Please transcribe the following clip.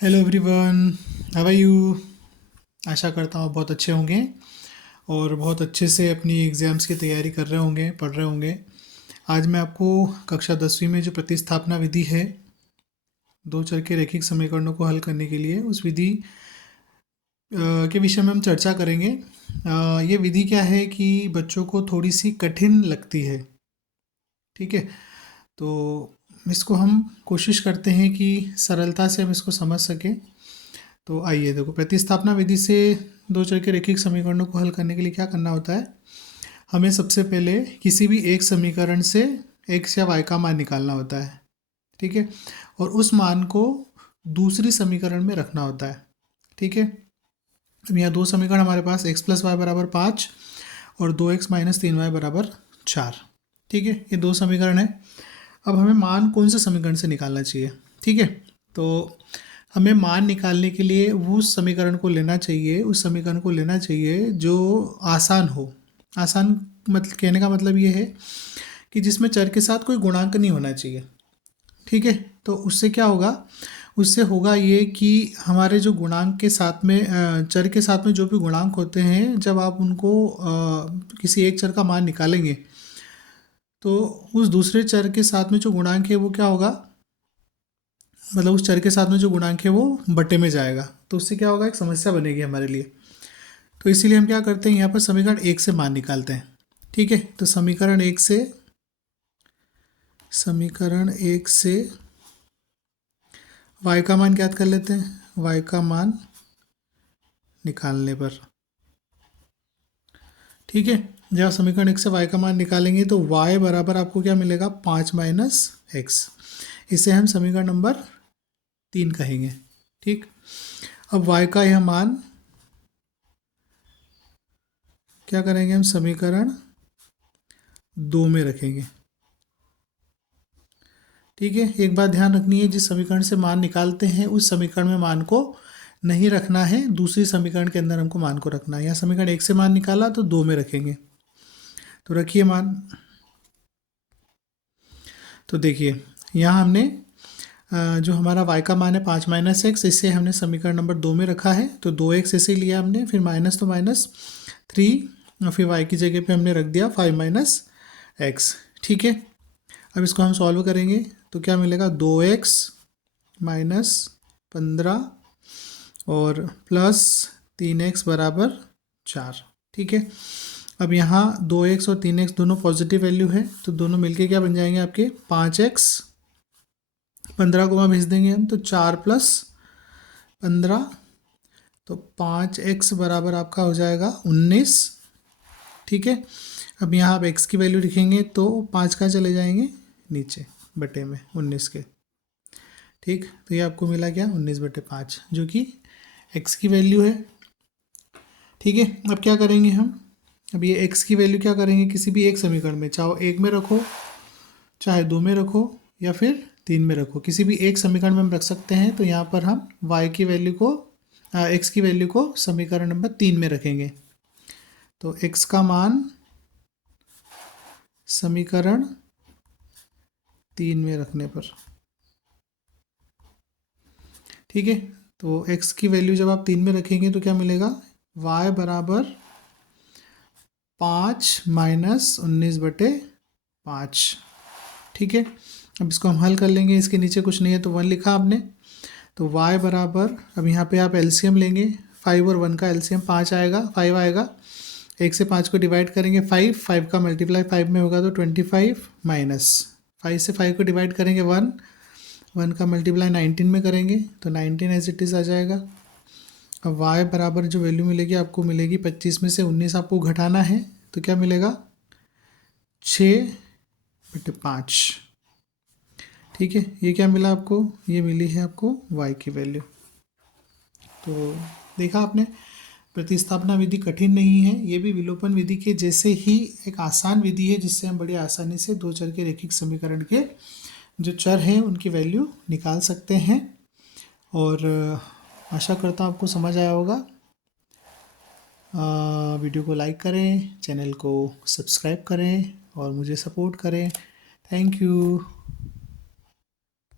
Hello everyone, how are you. आशा करता हूँ बहुत अच्छे होंगे और बहुत अच्छे से अपनी एग्ज़ाम्स की तैयारी कर रहे होंगे, पढ़ रहे होंगे। आज मैं आपको कक्षा 10वीं में जो प्रतिस्थापना विधि है, दो चर के रैखिक समीकरणों को हल करने के लिए उस विधि के विषय में हम चर्चा करेंगे। ये विधि क्या है कि बच्चों को थोड़ी सी कठिन लगती है। ठीक है, तो इसको हम कोशिश करते हैं कि सरलता से हम इसको समझ सकें। तो आइए देखो, प्रतिस्थापना विधि से दो चर के रैखिक समीकरणों को हल करने के लिए क्या करना होता है। हमें सबसे पहले किसी भी एक समीकरण से x या y का मान निकालना होता है। ठीक है, और उस मान को दूसरी समीकरण में रखना होता है। ठीक है, अब यहाँ दो समीकरण हमारे पास x प्लस वाई बराबर 5 और 2x माइनस 3y बराबर 4। ठीक है, ये दो समीकरण है। अब हमें मान कौन से समीकरण से निकालना चाहिए। ठीक है, तो हमें मान निकालने के लिए उस समीकरण को लेना चाहिए, उस समीकरण को लेना चाहिए जो आसान हो। आसान मतलब कहने का मतलब ये है कि जिसमें चर के साथ कोई गुणांक नहीं होना चाहिए। ठीक है, तो उससे क्या होगा, उससे होगा ये कि हमारे जो गुणांक के साथ में चर के साथ में जो भी गुणांक होते हैं, जब आप उनको किसी एक चर का मान निकालेंगे तो उस दूसरे चर के साथ में जो गुणांक है वो क्या होगा, मतलब उस चर के साथ में जो गुणांक है वो बटे में जाएगा। तो उससे क्या होगा, एक समस्या बनेगी हमारे लिए। तो इसीलिए हम क्या करते हैं, यहाँ पर समीकरण एक से मान निकालते हैं। ठीक है, तो समीकरण एक से y का मान ज्ञात कर लेते हैं। y का मान निकालने पर, ठीक है, जब आप समीकरण एक से y का मान निकालेंगे तो y बराबर आपको क्या मिलेगा, 5 माइनस एक्स। इसे हम समीकरण नंबर 3 कहेंगे। ठीक, अब y का यह मान क्या करेंगे, हम समीकरण 2 में रखेंगे। ठीक है, एक बात ध्यान रखनी है, जिस समीकरण से मान निकालते हैं उस समीकरण में मान को नहीं रखना है, दूसरी समीकरण के अंदर हमको मान को रखना है। यहाँ समीकरण एक से मान निकाला तो 2 में रखेंगे। तो रखिए मान। तो देखिए, यहाँ हमने जो हमारा y का मान है 5 माइनस एक्स, इसे हमने समीकरण नंबर 2 में रखा है। तो 2x ऐसे लिया हमने, फिर माइनस तो माइनस 3, और फिर y की जगह पे हमने रख दिया 5 माइनस एक्स। ठीक है, अब इसको हम सॉल्व करेंगे तो क्या मिलेगा, 2x माइनस 15 और प्लस 3x बराबर 4। ठीक है, अब यहाँ 2x और 3x दोनों पॉजिटिव वैल्यू है, तो दोनों मिलके क्या बन जाएंगे आपके 5x। 15 को वहाँ भेज देंगे हम, तो 4 प्लस 15, तो 5x बराबर आपका हो जाएगा 19। ठीक है, अब यहाँ आप x की वैल्यू लिखेंगे तो 5 का चले जाएंगे नीचे बटे में 19 के। ठीक, तो ये आपको मिला क्या, 19/5, जो कि x की वैल्यू है। ठीक है, अब क्या करेंगे हम, अब ये x की वैल्यू क्या करेंगे, किसी भी एक समीकरण में, चाहे एक में रखो, चाहे दो में रखो, या फिर 3 में रखो, किसी भी एक समीकरण में हम रख सकते हैं। तो यहाँ पर हम y की वैल्यू को x की वैल्यू को समीकरण नंबर 3 में रखेंगे। तो x का मान समीकरण 3 में रखने पर, ठीक है, तो x की वैल्यू जब आप 3 में रखेंगे तो क्या मिलेगा, y बराबर 5 माइनस 19/5। ठीक है, अब इसको हम हल कर लेंगे, इसके नीचे कुछ नहीं है तो 1 लिखा आपने। तो y बराबर, अब यहाँ पे आप एलसीएम लेंगे, 5 और 1 का एलसीएम 5 आएगा, 5 आएगा। 1 से 5 को डिवाइड करेंगे 5 का मल्टीप्लाई 5 में होगा तो 25, माइनस 5 से 5 को डिवाइड करेंगे 1 का मल्टीप्लाई 19 में करेंगे तो 19 एज इट इज़ आ जाएगा। अब y बराबर जो वैल्यू मिलेगी आपको मिलेगी 25 में से 19 आपको घटाना है, तो क्या मिलेगा, 6/5। ठीक है, ये क्या मिला आपको, ये मिली है आपको y की वैल्यू। तो देखा आपने, प्रतिस्थापना विधि कठिन नहीं है, ये भी विलोपन विधि के जैसे ही एक आसान विधि है, जिससे हम बड़ी आसानी से दो चर के रैखिक समीकरण के जो चर हैं उनकी वैल्यू निकाल सकते हैं। और आशा करता हूँ आपको समझ आया होगा। वीडियो को लाइक करें, चैनल को सब्सक्राइब करें और मुझे सपोर्ट करें। Thank you.